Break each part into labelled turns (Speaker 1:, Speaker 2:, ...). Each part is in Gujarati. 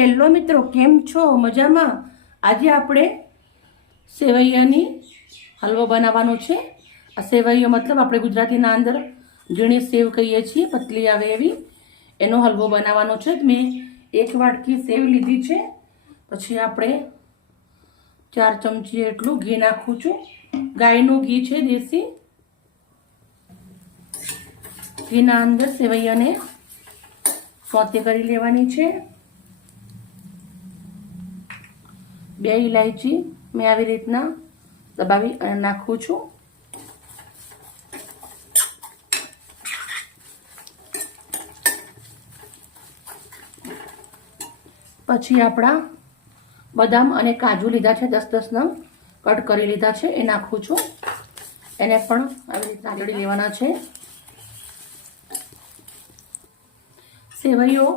Speaker 1: હેલો મિત્રો, કેમ છો? મજામાં? આજે આપણે સેવૈયાની હલવો બનાવવાનો છે. આ સેવૈયો મતલબ આપણે ગુજરાતીના અંદર ઝીણી સેવ કહીએ છીએ, પતલી આવે એવી. એનો હલવો બનાવવાનો છે. મેં એક વાટકી સેવ લીધી છે. પછી આપણે ચાર ચમચી એટલું ઘી નાખું છું. ગાયનું ઘી છે દેશી. ઘીના અંદર સેવૈયાને સોતે કરી લેવાની છે. બે ઇલાયચી મેં આવી રીતના દબાવી અને નાખું છું. પછી આપણા બદામ અને કાજુ લીધા છે દસ દસ નંગ કટ કરી લીધા છે, એ નાખું છું. એને પણ આવી રીતના આંગળી લેવાના છે. સેવૈયો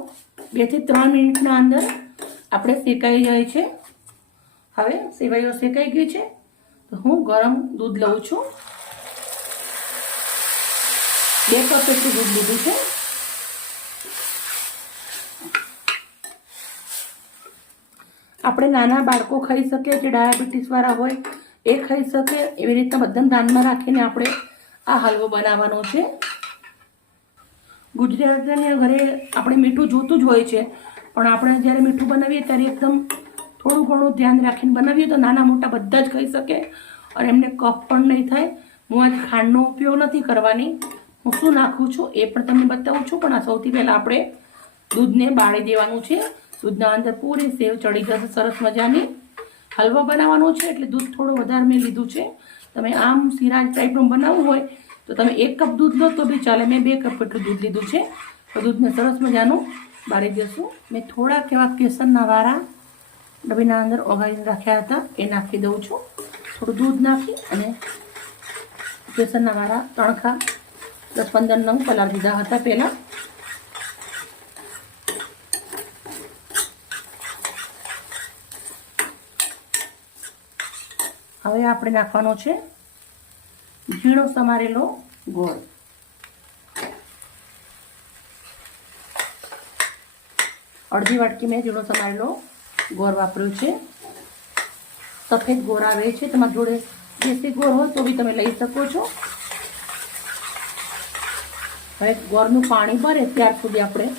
Speaker 1: બેથી ત્રણ મિનિટના અંદર આપણે શેકાઈ જાય છે. હવે સિવાયો શેકાઈ ગઈ છે? તો હું ગરમ દૂધ લઉં છું. બે કપ જેટલું દૂધ લીધું છે. આપણે નાના બાળકો ખાઈ શકે, જે ડાયાબિટીસવાળા હોય, એ ખાઈ શકે. એવી રીતના બધાને ધ્યાનમાં રાખીને આપણે આ હલવો બનાવવાનો છે. ગુજરાતીના ઘરે આપણે મીઠું જોતું જ હોય છે. પણ આપણે જ્યારે મીઠું બનાવીએ ત્યારે એકદમ થોડું ઘણું ધ્યાન રાખીને બનાવીએ તો નાના મોટા બધા જ ખાઈ શકે અને એમને કફ પણ નહીં થાય. હું આજ ખાંડનો ઉપયોગ નથી કરવાની. હું શું નાખું છું એ પણ તમને બતાવું છું, પણ આ સૌથી પહેલાં આપણે દૂધને બાળી દેવાનું છે. દૂધના અંદર પૂરી સેવ ચડી જશે સરસ મજાની. હલવો બનાવવાનો છે એટલે દૂધ થોડું વધારે મેં લીધું છે. તમે આમ સિરાજ ટાઈપનું બનાવવું હોય તો તમે એક કપ દૂધ લો તો બી ચાલે. મેં બે કપ એટલું દૂધ લીધું છે. તો દૂધને સરસ મજાનું બાળી દેશું. મેં થોડાક એવા કેસરના વાળા ડબ્બીના અંદર ઓગાળીને રાખ્યા હતા. એ નાખી દઉં છું. થોડું દૂધ નાખી અને બેસનના વાળા તણખા દસ પંદર નંગ પલાળી દીધા હતા પહેલાં. હવે આપણે નાખવાનો છે ઝીણો સમારેલો ગોળ. અડધી વાટકી મેં ઝીણો સમારેલો ગોળ વાપર્યું છે. સફેદ ગોળ આવે છે. તમારી જોડે દેશી ગોળ હોય તો બી તમે લઈ શકો છો. હવે ગોળનું પાણી ભરે ત્યાર સુધી આપણે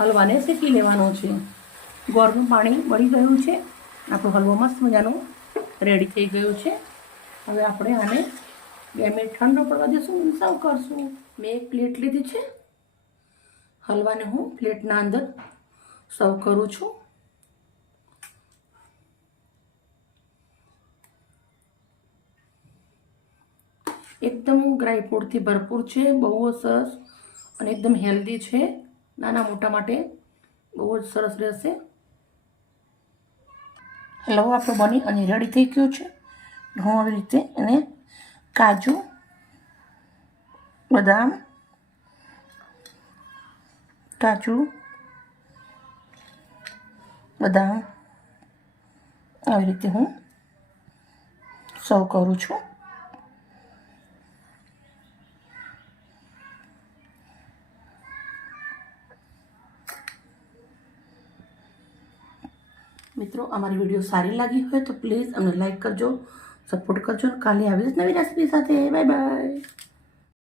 Speaker 1: હલવાને શેકી લેવાનો છે. ગોળનું પાણી બળી ગયું છે. આપણો હલવો મસ્ત મજાનો રેડી થઈ ગયો છે. હવે આપણે આને બે મિનિટ ઠંડો પડવા દઈશું અને સર્વ કરશું. મેં એક પ્લેટ લીધી છે. હલવાને હું પ્લેટના અંદર સર્વ કરું છું. એકદમ ડ્રાયફ્રૂટથી ભરપૂર છે, બહુ જ સરસ અને એકદમ હેલ્ધી છે. નાના મોટા માટે બહુ જ સરસ રહેશે. હલવો આપણો બની અને રેડી થઈ ગયો છે. હું આવી રીતે એને કાજુ, બદામ કાજુ, બદામ આવી રીતે હું સર્વ કરું છું. મિત્રો, અમારી વીડિયો સારી લાગી હોય તો પ્લીઝ અમને લાઈક કરજો સપોર્ટ કરજો કાલે આવી જ નવી રેસીપી સાથે. Bye bye